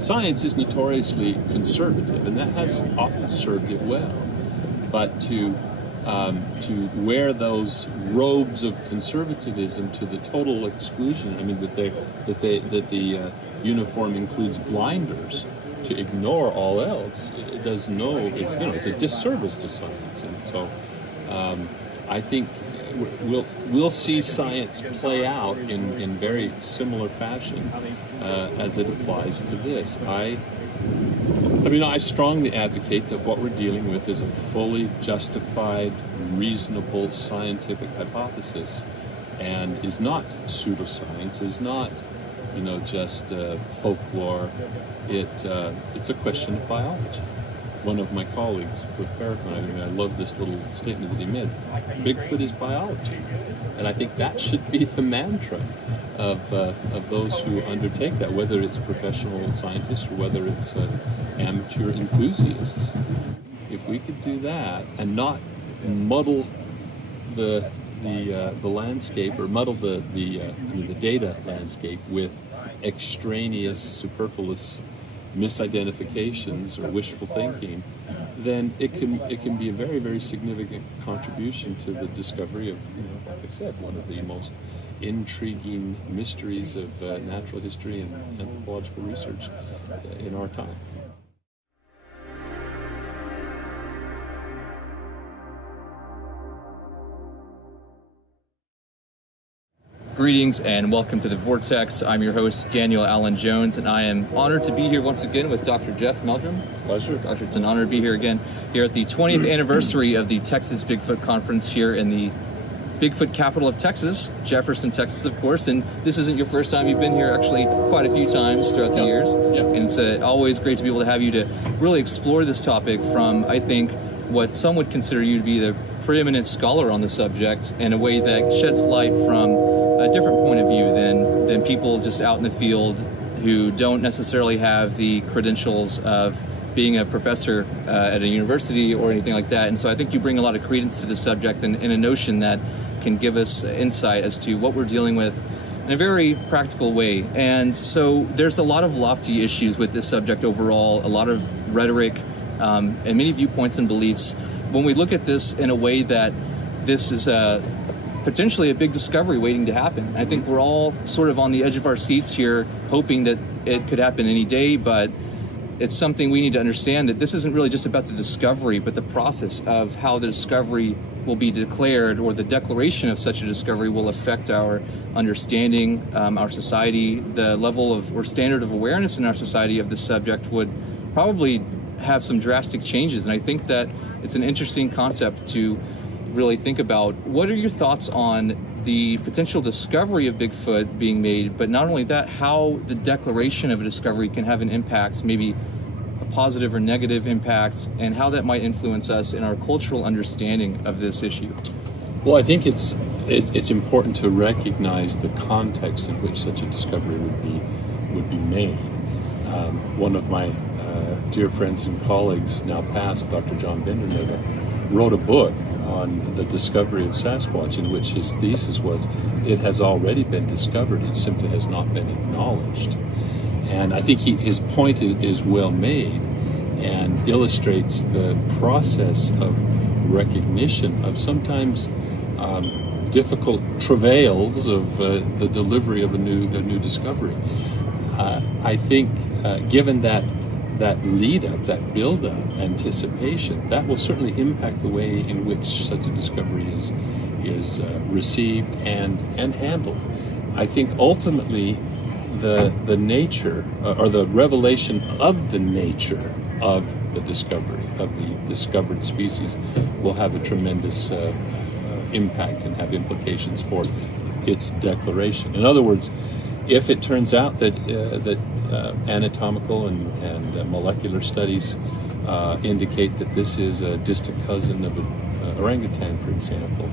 science is notoriously conservative, and that has often served it well. But to wear those robes of conservatism to the total exclusion, I mean that the uniform includes blinders to ignore all else, it does it's a disservice to science. And so I think we'll see science play out in very similar fashion as it applies to this. I strongly advocate that what we're dealing with is a fully justified, reasonable scientific hypothesis, and is not pseudoscience, is not just folklore. It's a question of biology. One of my colleagues, Cliff Barrickman, I love this little statement that he made. Bigfoot is biology, and I think that should be the mantra of those who undertake that, whether it's professional scientists or whether it's amateur enthusiasts. If we could do that and not muddle the landscape, or muddle the data landscape with extraneous, superfluous misidentifications or wishful thinking, then it can be a very, very significant contribution to the discovery of, like I said, one of the most intriguing mysteries of natural history and anthropological research in our time. Greetings and welcome to the Vortex. I'm your host, Daniel Allen Jones, and I am honored to be here once again with Dr. Jeff Meldrum. Pleasure. Doctor, it's an honor to be here again, here at the 20th anniversary of the Texas Bigfoot Conference here in the Bigfoot Capital of Texas, Jefferson, Texas, of course. And this isn't your first time. You've been here actually quite a few times throughout the years. Yep. And it's always great to be able to have you to really explore this topic from, I think, what some would consider you to be the preeminent scholar on the subject, in a way that sheds light from a different point of view than people just out in the field who don't necessarily have the credentials of being a professor at a university or anything like that. And so I think you bring a lot of credence to the subject, and a notion that can give us insight as to what we're dealing with in a very practical way. And so there's a lot of lofty issues with this subject overall, a lot of rhetoric, and many viewpoints and beliefs. When we look at this in a way that this is potentially a big discovery waiting to happen, I think we're all sort of on the edge of our seats here, hoping that it could happen any day, but it's something we need to understand, that this isn't really just about the discovery, but the process of how the discovery will be declared, or the declaration of such a discovery will affect our understanding, our society. The level of, or standard of awareness in our society of this subject would probably have some drastic changes. And I think that it's an interesting concept to really think about. What are your thoughts on the potential discovery of Bigfoot being made, but not only that, how the declaration of a discovery can have an impact, maybe a positive or negative impact, and how that might influence us in our cultural understanding of this issue? Well, I think it's important to recognize the context in which such a discovery would be made. One of my dear friends and colleagues, now past, Dr. John Bendernagle, wrote a book on the discovery of Sasquatch, in which his thesis was, it has already been discovered, it simply has not been acknowledged. And I think his point is well made, and illustrates the process of recognition of sometimes difficult travails of the delivery of a new discovery. I think given that lead up, that build up, anticipation, that will certainly impact the way in which such a discovery is received and handled. I think ultimately the nature, or the revelation of the nature of the discovery, of the discovered species, will have a tremendous impact and have implications for its declaration. In other words, if it turns out that anatomical and molecular studies indicate that this is a distant cousin of an orangutan, for example,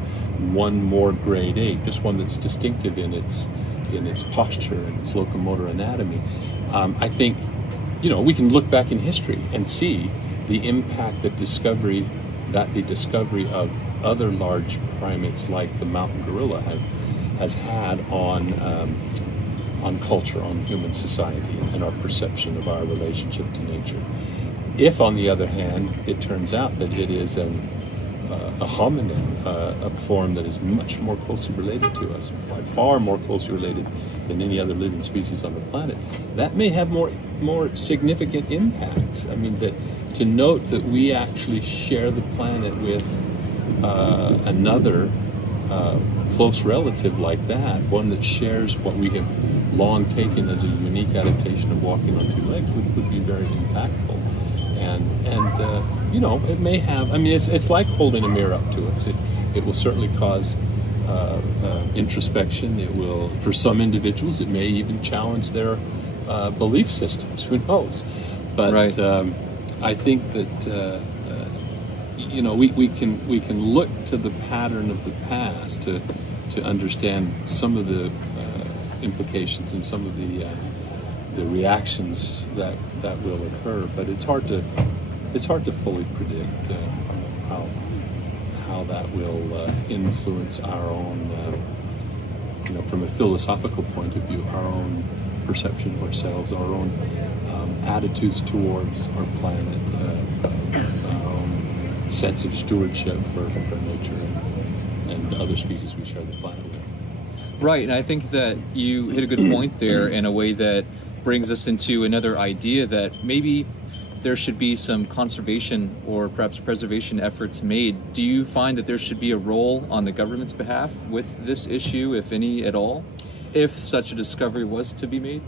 one more grade 8, just one that's distinctive in its posture and its locomotor anatomy, I think we can look back in history and see the impact that the discovery of other large primates like the mountain gorilla has had on on culture, on human society, and our perception of our relationship to nature. If, on the other hand, it turns out that it is a hominin, a form that is much more closely related to us, far more closely related than any other living species on the planet, that may have more significant impacts. I mean, that to note that we actually share the planet with another close relative like that, one that shares what we have long taken as a unique adaptation of walking on two legs, would be very impactful. And you know, it may have, I mean, it's like holding a mirror up to us. It will certainly cause introspection. It will, for some individuals, it may even challenge their belief systems. Who knows? But right. I think that you know, we can look to the pattern of the past to understand some of the implications and some of the reactions that will occur. But it's hard to fully predict how that will influence our own, you know, from a philosophical point of view, our own perception of ourselves, our own attitudes towards our planet, our own sense of stewardship for nature and other species we share the planet with. Right, and I think that you hit a good point there in a way that brings us into another idea that maybe there should be some conservation or perhaps preservation efforts made. Do you find that there should be a role on the government's behalf with this issue, if any at all, if such a discovery was to be made?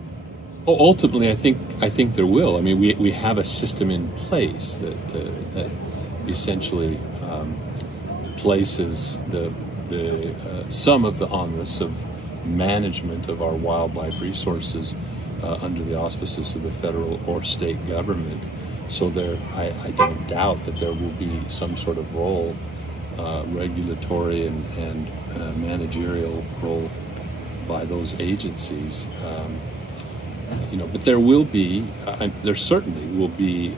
Ultimately, I think there will. I mean, we have a system in place that essentially places the some of the onus of management of our wildlife resources under the auspices of the federal or state government. So I don't doubt that there will be some sort of role, regulatory and managerial role by those agencies. You know, but there will be, there certainly will be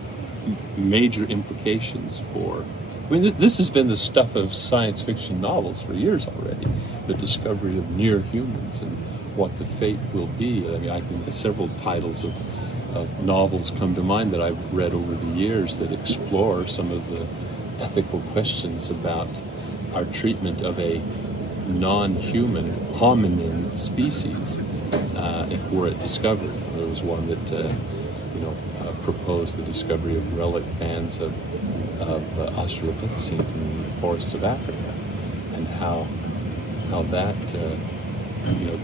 major implications for. I mean, this has been the stuff of science fiction novels for years already. The discovery of near humans and what the fate will be. I mean, several titles of novels come to mind that I've read over the years that explore some of the ethical questions about our treatment of a non-human hominin species if were it discovered. There was one that proposed the discovery of relic bands of Australopithecines in the forests of Africa, and how that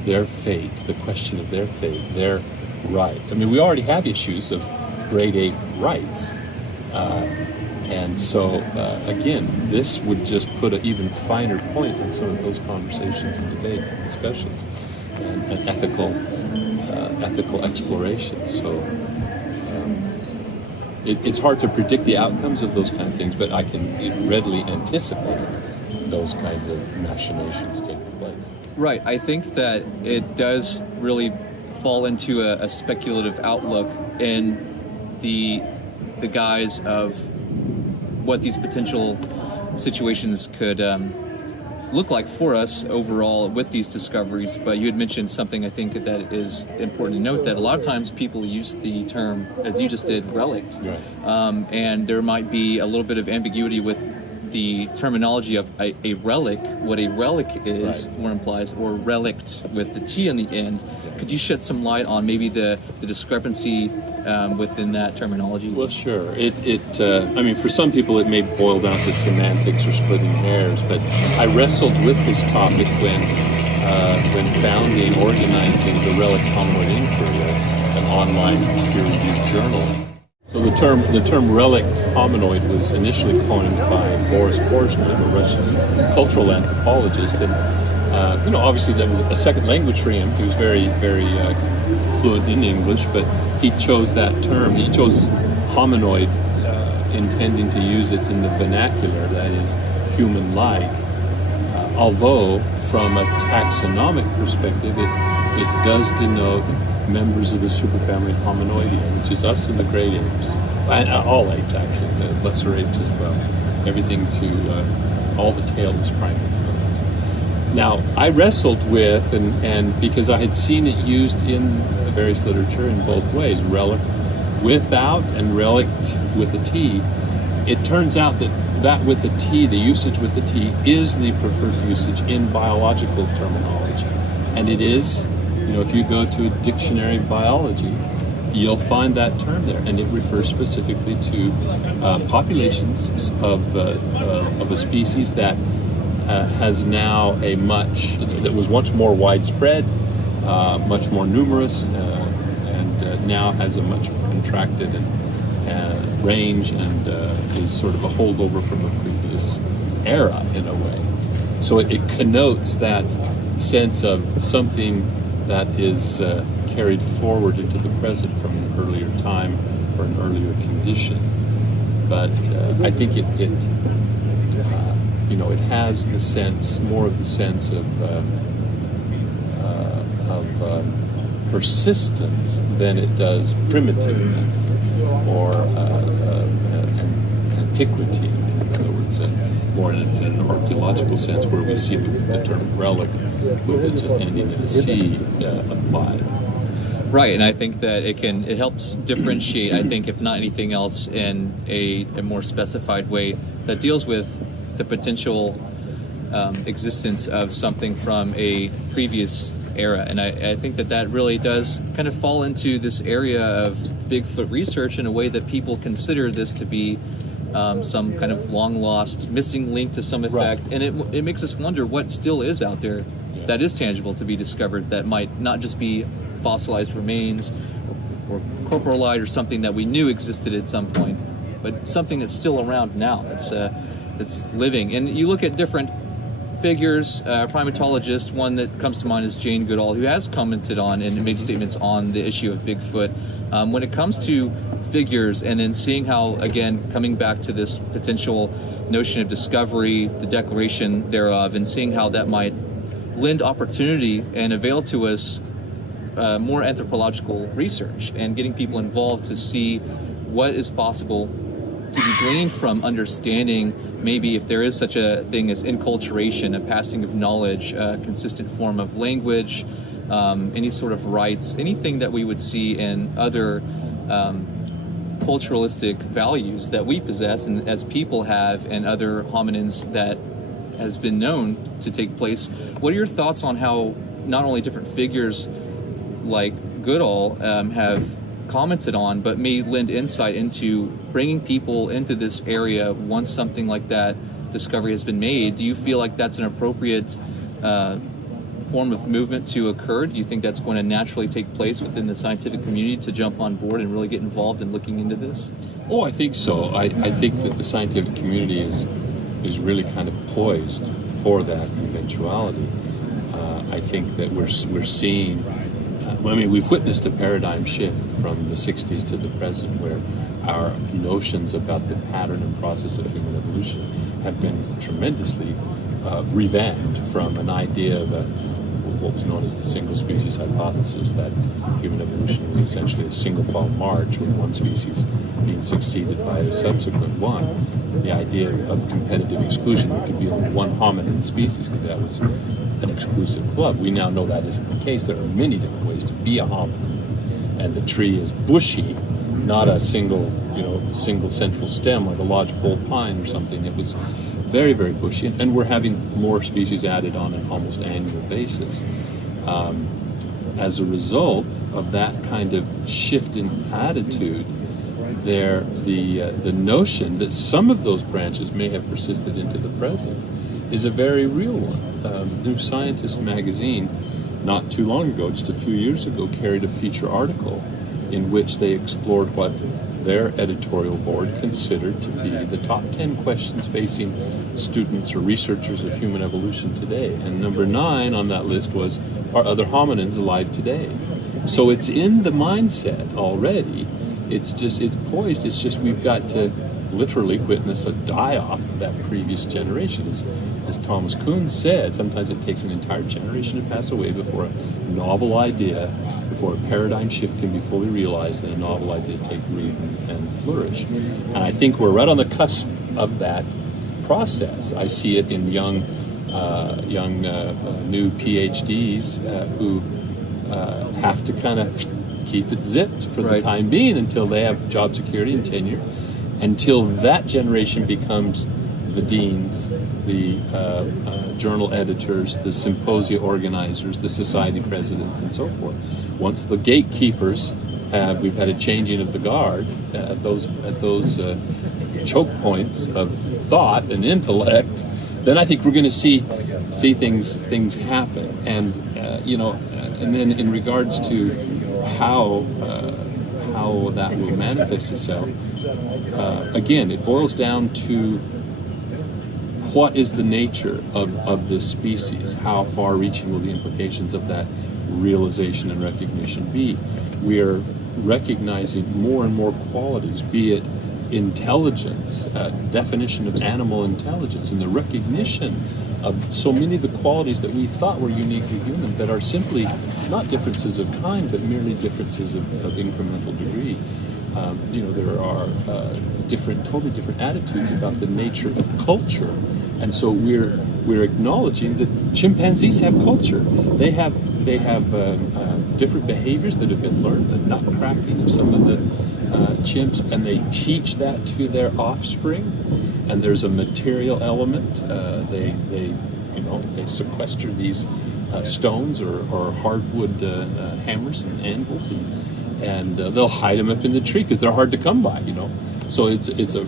their fate, the question of their fate, their rights. I mean, we already have issues of grade 8 rights, and so again, this would just put an even finer point on some of those conversations and debates and discussions and ethical exploration. So it's hard to predict the outcomes of those kind of things, but I can readily anticipate those kinds of machinations taking place. Right. I think that it does really fall into a speculative outlook in the guise of what these potential situations could look like for us overall with these discoveries. But you had mentioned something I think that is important to note, that a lot of times people use the term, as you just did, relic. Right. And there might be a little bit of ambiguity with the terminology of a relic, what a relic is, right, or implies, or relict with the T on the end. Exactly. Could you shed some light on maybe the discrepancy within that terminology? Well, sure. I mean, for some people it may boil down to semantics or splitting hairs, but I wrestled with this topic when founding, organizing the Relichominoid Inquiry, an online peer-reviewed journal. So the term relict hominoid was initially coined by Boris Porshny, a Russian cultural anthropologist, and obviously that was a second language for him. He was very, very fluent in English, but he chose that term. He chose hominoid, intending to use it in the vernacular, that is, human-like. Although, from a taxonomic perspective, it does denote members of the superfamily Hominoidea, which is us and the great apes, and all apes actually, the lesser apes as well, everything to all the tailless primates. Now, I wrestled with, and because I had seen it used in various literature in both ways, relic without and relict with a T, it turns out that with a T, the usage with the T, is the preferred usage in biological terminology. And it is, if you go to a dictionary of biology, you'll find that term there, and it refers specifically to populations of a species that has now that was once more widespread, much more numerous, and now has a much contracted and range, and is sort of a holdover from a previous era in a way. So it connotes that sense of something that is carried forward into the present from an earlier time or an earlier condition. But I think it has the sense, more of the sense of persistence than it does primitiveness or antiquity. In other words, more in an archaeological sense, where we see the term relic with it just ending in a C applied. Right, and I think that it helps differentiate, I think, if not anything else, in a more specified way that deals with the potential existence of something from a previous era. And I think that really does kind of fall into this area of Bigfoot research in a way that people consider this to be some kind of long lost missing link to some effect. Right. And it makes us wonder what still is out there that is tangible to be discovered, that might not just be fossilized remains or corporalite or something that we knew existed at some point, but something that's still around now, that's living. And you look at different figures, primatologist, one that comes to mind is Jane Goodall, who has commented on and made statements on the issue of Bigfoot. When it comes to figures, and then seeing how, again, coming back to this potential notion of discovery, the declaration thereof, and seeing how that might lend opportunity and avail to us more anthropological research and getting people involved to see what is possible to be gleaned from understanding maybe if there is such a thing as enculturation, a passing of knowledge, a consistent form of language, any sort of rites, anything that we would see in other culturalistic values that we possess and as people have, and other hominins that has been known to take place. What are your thoughts on how not only different figures like Goodall have commented on, but may lend insight into bringing people into this area once something like that discovery has been made? Do you feel like that's an appropriate form of movement to occur? Do you think that's going to naturally take place within the scientific community to jump on board and really get involved in looking into this? Oh, I think so. I think that the scientific community is really kind of poised for that eventuality. I think that we're seeing, we've witnessed a paradigm shift from the 60s to the present, where our notions about the pattern and process of human evolution have been tremendously revamped from an idea of what was known as the single species hypothesis, that human evolution was essentially a single file march with one species being succeeded by a subsequent one. The idea of competitive exclusion, there could be only one hominin species because that was an exclusive club. We now know that isn't the case. There are many different ways to be a hominin, and the tree is bushy, not a single central stem like a lodgepole pine or something. It was very, very bushy, and we're having more species added on an almost annual basis. As a result of that kind of shift in attitude, the notion that some of those branches may have persisted into the present is a very real one. New Scientist magazine, not too long ago, just a few years ago, carried a feature article in which they explored what their editorial board considered to be the top 10 questions facing students or researchers of human evolution today. And number 9 on that list was, are other hominins alive today? So it's in the mindset already. It's poised. It's just we've got to literally witness a die-off of that previous generation. As Thomas Kuhn said, sometimes it takes an entire generation to pass away before a novel idea, before a paradigm shift can be fully realized and a novel idea take root and flourish. And I think we're right on the cusp of that process. I see it in young new PhDs who have to kind of keep it zipped for the time being until they have job security and tenure, until that generation becomes the deans, the journal editors, the symposia organizers, the society presidents, and so forth. Once the gatekeepers we've had a changing of the guard at those choke points of thought and intellect, then I think we're going to see things happen. And and then in regards to how that will manifest itself, again, it boils down to what is the nature of this species? How far-reaching will the implications of that realization and recognition be? We are recognizing more and more qualities, be it intelligence, definition of animal intelligence, and the recognition of so many of the qualities that we thought were uniquely human that are simply not differences of kind, but merely differences of incremental degree. There are totally different attitudes about the nature of culture, and so we're acknowledging that chimpanzees have culture. They have different behaviors that have been learned, the nut cracking of some of the chimps, and they teach that to their offspring. And there's a material element. They sequester these stones or hardwood hammers and anvils, and they'll hide them up in the tree because they're hard to come by. So it's a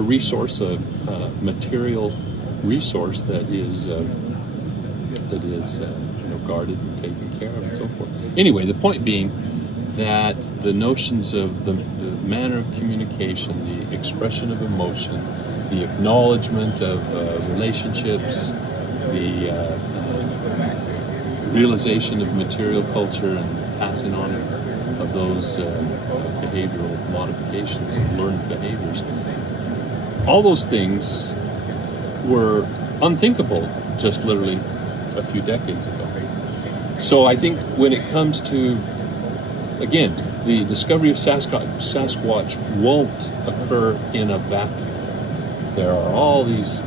resource, a material resource that is guarded and taken care of, and so forth. Anyway, the point being that the notions of the manner of communication, the expression of emotion, the acknowledgement of relationships, the realization of material culture and passing on of those behavioral modifications, learned behaviors, all those things were unthinkable just literally a few decades ago. So I think when it comes to, again, the discovery of Sasquatch won't occur in a vacuum. There are all these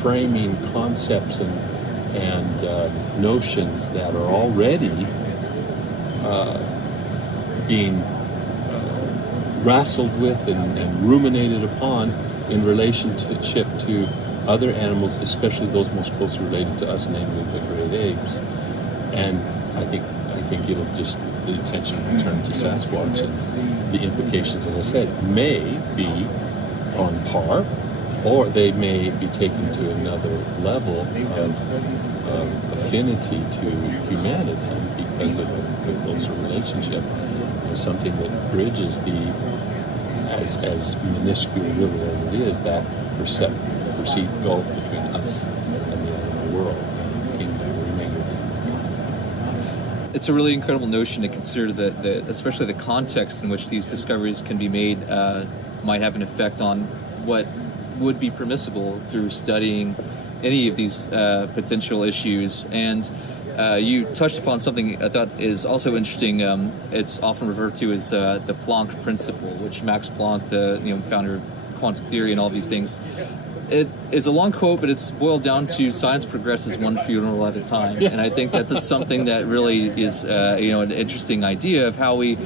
framing concepts and notions that are already being wrestled with and ruminated upon in relationship to other animals, especially those most closely related to us, namely the great apes. And I think it'll just, the attention will turn to Sasquatch, and the implications, as I said, may be on par, or they may be taken to another level of affinity to humanity because of a closer relationship, something that bridges as minuscule really as it is, that perceived gulf between us and the animal world, and the remainder of the animal. It's a really incredible notion to consider that especially the context in which these discoveries can be made might have an effect on what would be permissible through studying any of these potential issues. And you touched upon something I thought is also interesting. It's often referred to as the Planck principle, which Max Planck, the founder of quantum theory and all these things. It is a long quote, but it's boiled down to science progresses one funeral at a time. And I think that's something that really is an interesting idea of how we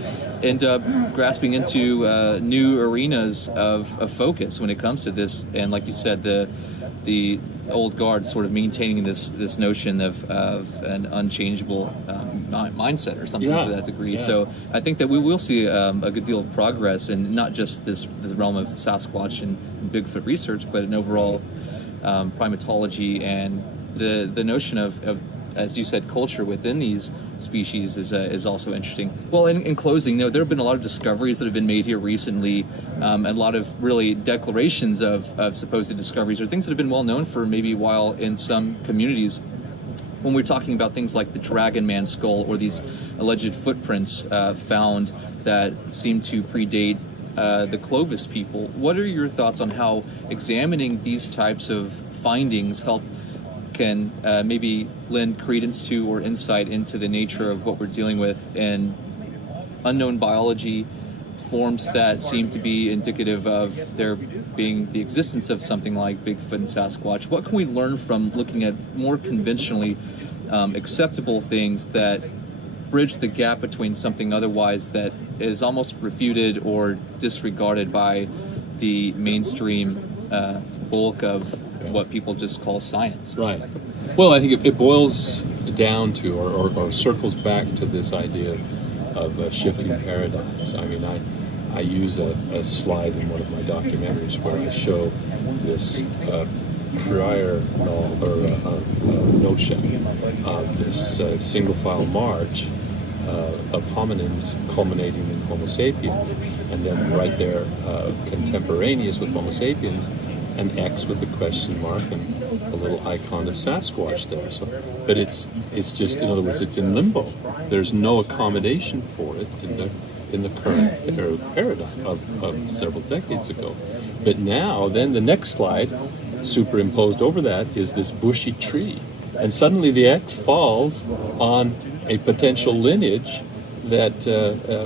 end up grasping into new arenas of focus when it comes to this. And like you said, the old guard sort of maintaining this notion of an unchangeable mindset or something to that degree. Yeah. So I think that we will see a good deal of progress in not just this realm of Sasquatch and Bigfoot research, but in overall primatology, and the notion of, as you said, culture within these species is also interesting. Well, in closing, there have been a lot of discoveries that have been made here recently, and a lot of really declarations of supposed discoveries, or things that have been well known for maybe a while in some communities. When we're talking about things like the Dragon Man skull or these alleged footprints found that seem to predate the Clovis people, what are your thoughts on how examining these types of findings can maybe lend credence to or insight into the nature of what we're dealing with in unknown biology, forms that seem to be indicative of their being the existence of something like Bigfoot and Sasquatch, what can we learn from looking at more conventionally acceptable things that bridge the gap between something otherwise that is almost refuted or disregarded by the mainstream bulk of what people just call science? Right. Well, I think it boils down to, or circles back to this idea of shifting paradigms. I mean, I use a slide in one of my documentaries where I show this prior notion of this single file march of hominins culminating in Homo sapiens, and then right there, contemporaneous with Homo sapiens, an X with a question mark and a little icon of Sasquatch there. So, but it's just, in other words, it's in limbo. There's no accommodation for it in the current paradigm of several decades ago. But now, then the next slide, superimposed over that, is this bushy tree, and suddenly the X falls on a potential lineage that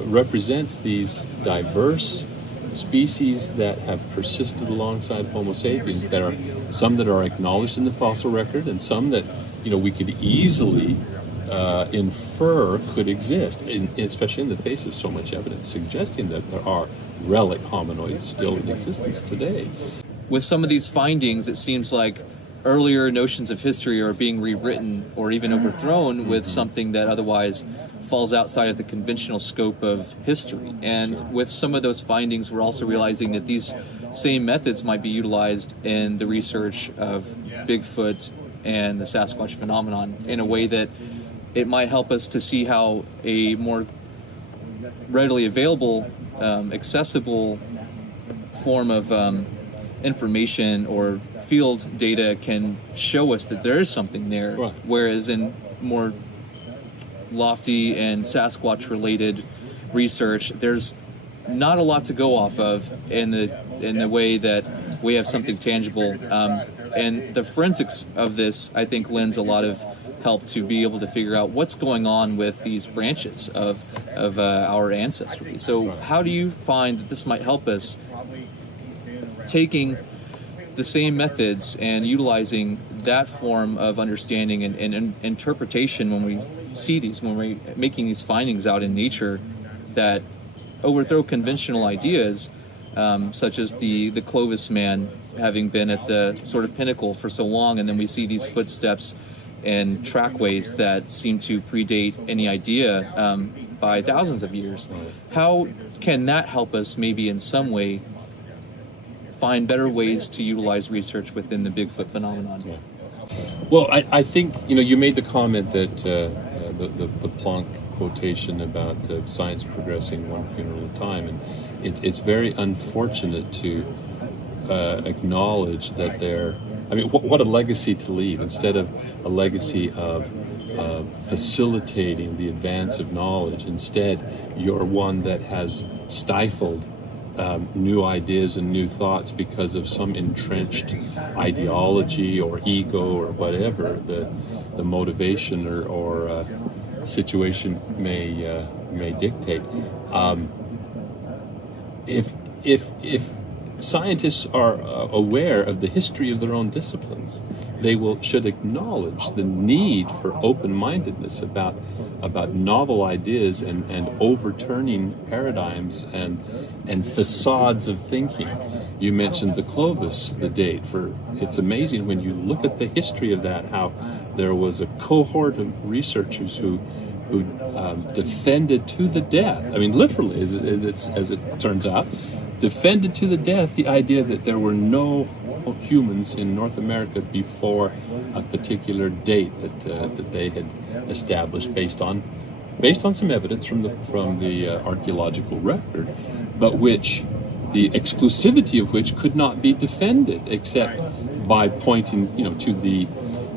represents these diverse species that have persisted alongside Homo sapiens. There are some that are acknowledged in the fossil record, and some that we could easily infer could exist, especially in the face of so much evidence suggesting that there are relic hominoids still in existence today. With some of these findings, it seems like earlier notions of history are being rewritten or even overthrown with something that otherwise falls outside of the conventional scope of history. And with some of those findings, we're also realizing that these same methods might be utilized in the research of Bigfoot and the Sasquatch phenomenon in a way that it might help us to see how a more readily available, accessible form of information or field data can show us that there is something there, right. Whereas in more lofty and Sasquatch related research, there's not a lot to go off of in the way that we have something tangible, and the forensics of this, I think, lends a lot of help to be able to figure out what's going on with these branches of our ancestry. So how do you find that this might help us taking the same methods and utilizing that form of understanding and interpretation when we see these, when we're making these findings out in nature that overthrow conventional ideas, such as the Clovis man having been at the sort of pinnacle for so long, and then we see these footsteps and trackways that seem to predate any idea by thousands of years. How can that help us maybe in some way find better ways to utilize research within the Bigfoot phenomenon? Yeah. Well, I think, you made the comment that the Planck quotation about science progressing one funeral at a time, and it's very unfortunate to acknowledge that what a legacy to leave, instead of a legacy of facilitating the advance of knowledge. Instead, you're one that has stifled new ideas and new thoughts because of some entrenched ideology or ego or whatever the motivation or situation may dictate. If scientists are aware of the history of their own disciplines, they should acknowledge the need for open-mindedness about novel ideas and overturning paradigms and facades of thinking. You mentioned the Clovis, the date. It's amazing when you look at the history of that, how there was a cohort of researchers who defended to the death, literally, as it turns out, defended to the death the idea that there were no humans in North America before a particular date that they had established based on some evidence from the archaeological record, but which the exclusivity of which could not be defended except by pointing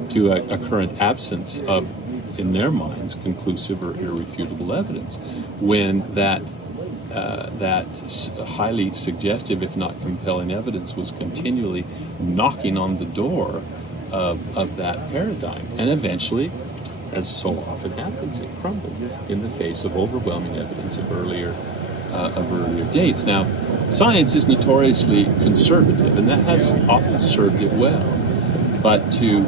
to a current absence of, in their minds, conclusive or irrefutable evidence, when that highly suggestive, if not compelling, evidence was continually knocking on the door of that paradigm. And eventually, as so often happens, it crumbled in the face of overwhelming evidence of earlier of earlier dates. Now, science is notoriously conservative, and that has often served it well. But to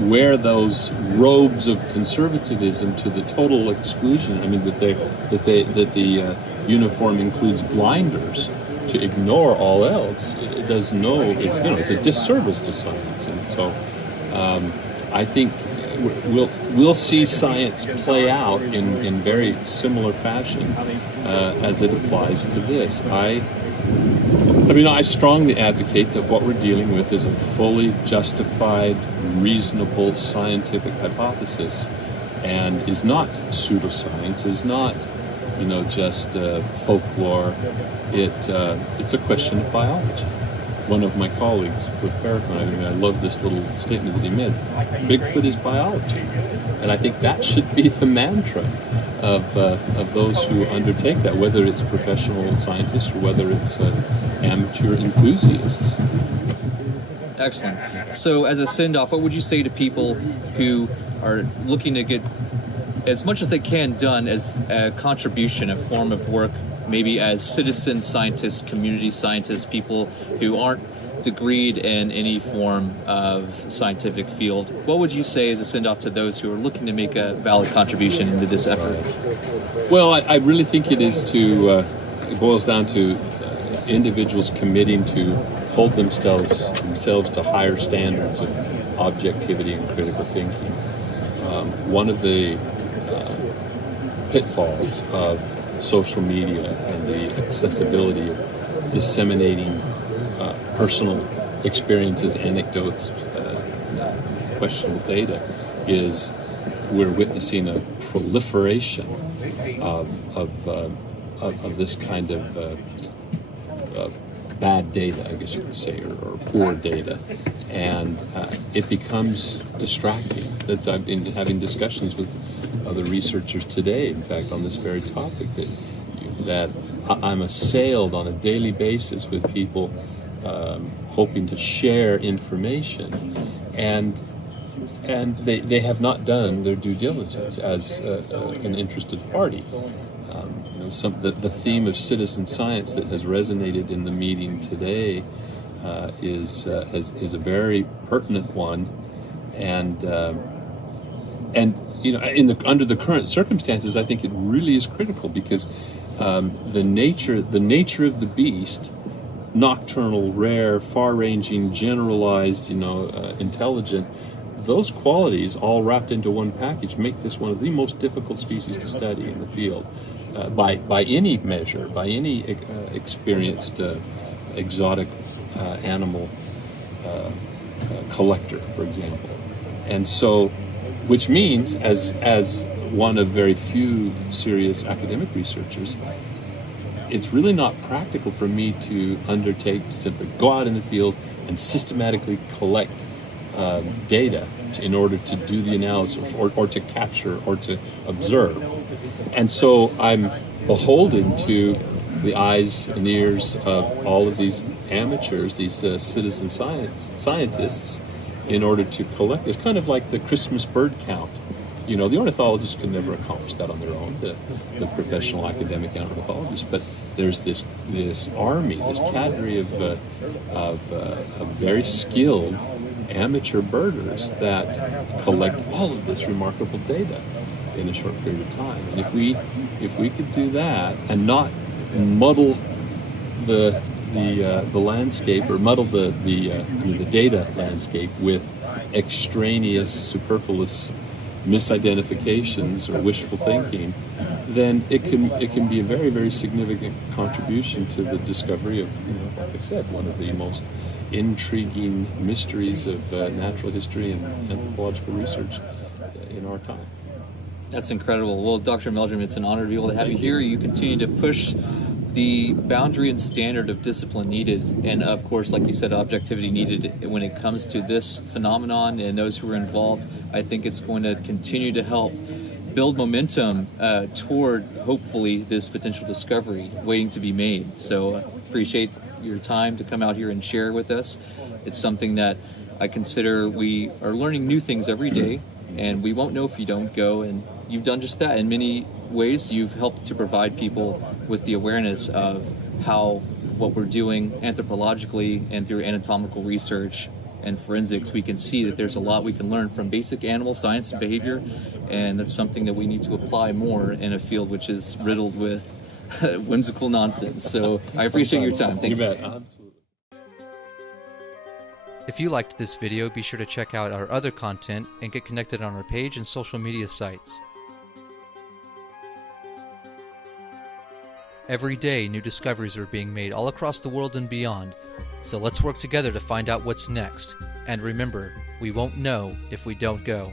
wear those robes of conservatism to the total exclusion, I mean that the uniform includes blinders to ignore all else, it does it's a disservice to science. And so I think we'll see science play out in very similar fashion as it applies to this. I strongly advocate that what we're dealing with is a fully justified, reasonable scientific hypothesis, and is not pseudoscience, is not just folklore. It's a question of biology. One of my colleagues, Cliff Barrickman, I love this little statement that he made. Bigfoot is biology, and I think that should be the mantra of those who undertake that, whether it's professional scientists or whether it's amateur enthusiasts. Excellent. So, as a send-off, what would you say to people who are looking to get as much as they can done as a contribution, a form of work, maybe as citizen scientists, community scientists, people who aren't degreed in any form of scientific field? What would you say as a send-off to those who are looking to make a valid contribution into this effort? Well, I really think it boils down to individuals committing to hold themselves to higher standards of objectivity and critical thinking. One of the pitfalls of social media and the accessibility of disseminating personal experiences, anecdotes, questionable data is we're witnessing a proliferation of this kind of bad data, I guess you could say, or poor data, and it becomes distracting. I've been having discussions with other researchers today, in fact, on this very topic, that I'm assailed on a daily basis with people hoping to share information, and they have not done their due diligence as an interested party. The theme of citizen science that has resonated in the meeting today is a very pertinent one, and under the current circumstances, I think it really is critical, because the nature of the beast, nocturnal, rare, far-ranging, generalized, intelligent, those qualities all wrapped into one package make this one of the most difficult species to study in the field, by any measure, by any experienced exotic animal collector, for example. And so, which means, as one of very few serious academic researchers, it's really not practical for me to undertake to simply go out in the field and systematically collect data in order to do the analysis or to capture or to observe. And so I'm beholden to the eyes and ears of all of these amateurs, these citizen scientists, in order to collect. It's kind of like the Christmas bird count. The ornithologists can never accomplish that on their own, the professional academic ornithologists, but there's this army, this cadre of very skilled amateur birders that collect all of this remarkable data in a short period of time. And if we could do that and not muddle the landscape, or muddle the data landscape with extraneous, superfluous misidentifications or wishful thinking, then it can be a very, very significant contribution to the discovery of, like I said, one of the most intriguing mysteries of natural history and anthropological research in our time. That's incredible. Well, Dr. Meldrum, it's an honor to be able to have you here. You continue to push the boundary and standard of discipline needed, and of course, like you said, objectivity needed when it comes to this phenomenon and those who are involved. I think it's going to continue to help build momentum toward, hopefully, this potential discovery waiting to be made. So appreciate your time to come out here and share with us. It's something that I consider we are learning new things every day, and we won't know if you don't go, and you've done just that in many ways you've helped to provide people with the awareness of how what we're doing anthropologically and through anatomical research and forensics, we can see that there's a lot we can learn from basic animal science and behavior, and that's something that we need to apply more in a field which is riddled with whimsical nonsense. So I appreciate your time. Thank you. bet. Absolutely. If you liked this video, be sure to check out our other content and get connected on our page and social media sites. Every day, new discoveries are being made all across the world and beyond, so let's work together to find out what's next. And remember, we won't know if we don't go.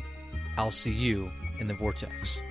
I'll see you in the Vortex.